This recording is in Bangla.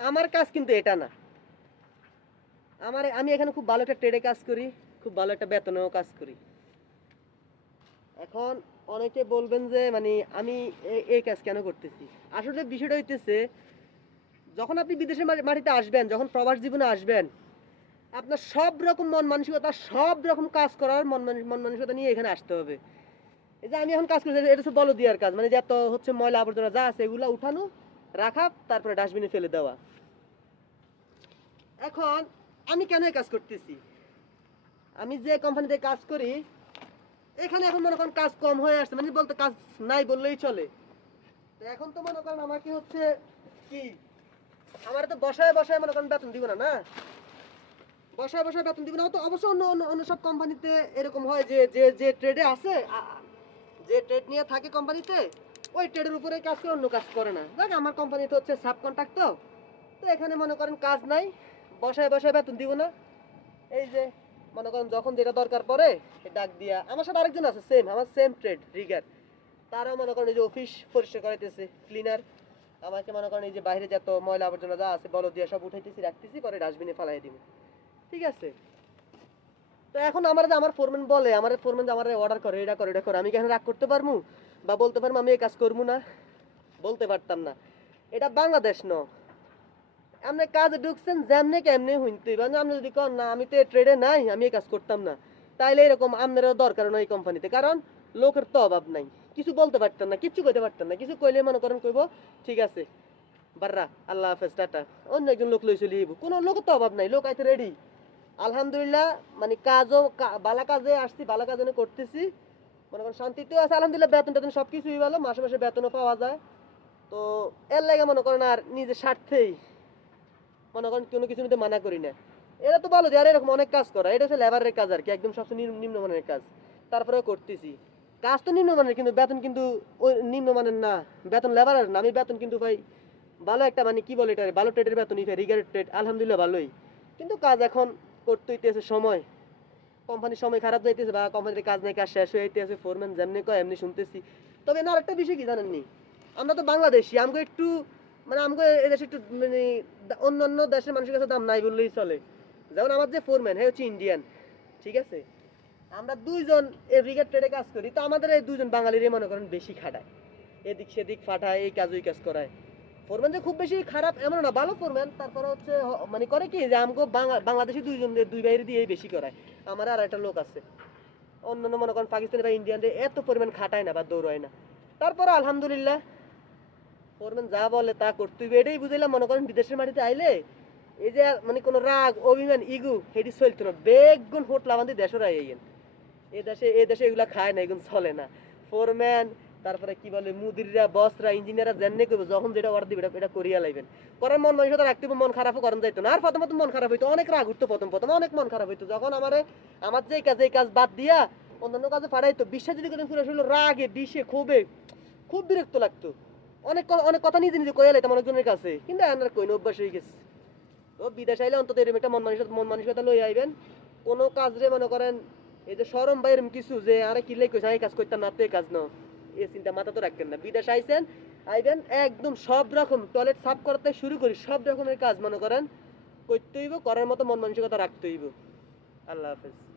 আমার কাজ কিন্তু এটা না। আমার, আমি এখানে খুব ভালো একটা ট্রেডে কাজ করি, খুব ভালো একটা বেতনেও কাজ করি। এখন অনেকে বলবেন যে মানে আমি এই কাজ কেন করতেছি? আসলে বিষয়টা হইতেছে, যখন আপনি বিদেশের মাটিতে আসবেন, যখন প্রবাস জীবনে আসবেন, আপনার সব রকম মন মানসিকতা, সব রকম কাজ করার মন মন মানসিকতা নিয়ে এখানে আসতে হবে। এই যে আমি এখন কাজ করছি এটা হচ্ছে বলো দেওয়ার কাজ মানে যত হচ্ছে ময়লা আবর্জনা যা আছে, এগুলো উঠানো রাখা তারপরে ডাস্টবিনে ফেলে দেওয়া। এখন আমি কেন কাজ করতেছি? আমি যে কোম্পানিতে কাজ করি, এখানে এখন মনে করেন কাজ কম হয়ে আসছে মানে বলতে কাজ নাই বললেই চলে। তো এখন তো মনে করেন আমাকে হচ্ছে কি, আমার তো বসায় বসায় মনে করেন বেতন দিব না না? বসায় বসায় বেতন দিব না তো অবশ্য অন্য অন্য অন্য সব কোম্পানিতে এরকম হয় যে যে যে ট্রেডে আছে যে ট্রেড নিয়ে থাকে কোম্পানিতে ওই ট্রেডের উপরে কাজ করে, অন্য কাজ করে না। দেখ, আমার হচ্ছে সাব কন্ট্রাক্ট তো এখানে মনে করেন কাজ নাই। বসায় বসায় বেতন দিব না। এই যে, মনে করেন যখন যেটা দরকার পড়ে ডাক দিয়া। আমার সাথে আরেকজন আছে সেম আমার সেম ট্রেড রিগার তারাও মনে করেন এই যে অফিস পরিষ্কার করাইতেছে ক্লিনার আমাকে মনে করেন এই যে বাইরে যত ময়লা আবর্জনা যা আছে বলো দিয়ে সব উঠাইতেছি, রাখতেছি, পরে ডাস্টবিনে ফালাই দিব। ঠিক আছে? এখন আমার যে আমার ফোরম্যান বলে, আমার ফোরম্যান যে আমার অর্ডার করে, এটা করে এটা করে, আমি কি এখানে রাগ করতে পারব বা বলতে পারব আমি এই কাজ করব না? বলতে পারতাম না। এটা বাংলাদেশ ন। আপনি কাজে ঢুকছেন যেমনি কেমনি হইতে মানে আপনি যদি কন, না, আমি তো ট্রেডে নাই, আমি এই কাজ করতাম না। তাইলে এরকম আপনারও দরকার নয় এই কোম্পানিতে কারণ লোকের তো অভাব নাই। কিছু বলতে পারতেন না কিছু কইতে পারতেন না। কিছু কইলে মনে করেন কইব, ঠিক আছে, বাররা, আল্লাহ হাফেজ, টাটা। অন্য একজন লোক লই চলে কোনো লোকের তো অভাব নাই, লোক আইতে রেডি আলহামদুলিল্লাহ মানে কাজও বালা কাজে আসছি বালা কাজ করতেছি। মনে করেন শান্তিতেও আছে, আলহামদুলিল্লাহ বেতন টেতন সব কিছুই ভালো, মাসে মাসে বেতনও পাওয়া যায়। তো এর লাগে মনে করেন আর নিজের স্বার্থেই, মনে করেন কোনো কিছু মানা করি না। এরা তো ভালো আর এরকম অনেক কাজ করা, এটা হচ্ছে লেবারের কাজ আর কি, একদম সবচেয়ে নিম্ন- নিম্নমানের কাজ। তারপরেও করতেছি। কাজ তো নিম্নমানের কিন্তু বেতন কিন্তু ওই নিম্নমানের না, বেতন লেবারের না। আমি বেতন কিন্তু ভাই, ভালো একটা মানে কি বলে এটা ভালো ট্রেডের বেতনই পাই রিগারের ট্রেড আলহামদুলিল্লাহ ভালোই। কিন্তু কাজ এখন করতে হইতেছে সময়। কোম্পানির সময় খারাপ যাইতেছে, বা কোম্পানির কাজ নাই, কাজ শেষ হয়ে যাইতেছে ফোরম্যান যেমনি কয় এমনি শুনতেছি। তবে না আরেকটা বিষয় কি জানেননি আমরা তো বাংলাদেশি আমাকে একটু মানে আমাকে এদেশে একটু মানে অন্য অন্য দেশের মানুষের কাছে দাম নাই বললেই চলে। যেমন আমার যে ফোরম্যান হ্যাঁ হচ্ছে ইন্ডিয়ান ঠিক আছে? আমরা দুইজন এই রিগেট ট্রেডে কাজ করি, তো আমাদের এই দুইজন বাঙালিরই মনে করেন বেশি খাটায়। এদিক সেদিক ফাটায়, এই কাজ ওই কাজ করায়। ফোরম্যান যে খুব বেশি খারাপ এমন না, ভালো ফোরম্যান তারপরে হচ্ছে মানে করে কি যে আমাকে বাংলাদেশি দুইজন দুই বাইরে দিয়ে বেশি করায়। আমার আর একটা লোক আছে। অন্য অন্য মনে করেন পাকিস্তানি বা ইন্ডিয়ানদের এত পরিমাণ খাটায় না বা দৌড়ায় না। তারপরে আলহামদুলিল্লাহ ফোরম্যান যা বলে তা করতে হইবে। এটাই বুঝাইলাম, মনে করেন বিদেশের মাটিতে আইলে এই যে মানে কোনো রাগ, অভিমান ইগু হেডি চলতো না। বেগুন হোট লাভান্দি দেশের আইয়েন এই দেশে এই দেশে এগুলা খায় না, এগুলো চলে না। ফোরম্যান তারপরে কি বলে মুদিররা বসরা ইঞ্জিনিয়াররা জাননে করবে যখন যেটা অর্ডার দিবে এটা- করিয়া লাইবেন। করার মন রাখতে হবে, মন খারাপও করেন যাইতো না। আর প্রথম প্রথম মন খারাপ হইতো অনেক রাগ উঠতো প্রথম প্রথম অনেক মন খারাপ হইতো। যখন আমারে আমার যে কাজ এই কাজ বাদ দিয়া অন্যান্য কাজে ফাড়াইতো বিশ্বাস যদি করেন পুরো আসলে রাগে বিষে ক্ষোভে খুব বিরক্ত লাগতো। অনেক অনেক কথা নিজে নিজে কইয়া লাইতাম অনেকজনের কাছে। কিন্তু আর কইন অভ্যাস হয়ে গেছে। তো বিদেশ আইলে অন্তত এরকম একটা মন মানসিকতা মন মানসিকতা লই আইবেন। কোনো কাজ রে মনে করেন এই যে সরম বা এরম কিছু যে আরে কি লাই কইছে এই কাজ করতাম না তো কাজ ন। এই চিন্তা মাথা তো রাখেন না। বিদেশ আইছেন, আইবেন, একদম সব রকম টয়লেট সাফ করতে শুরু করি, সব রকমের কাজ মনে করেন, করতে হইব, করার মতো মন মানসিকতা রাখতে হইব। আল্লাহ হাফেজ।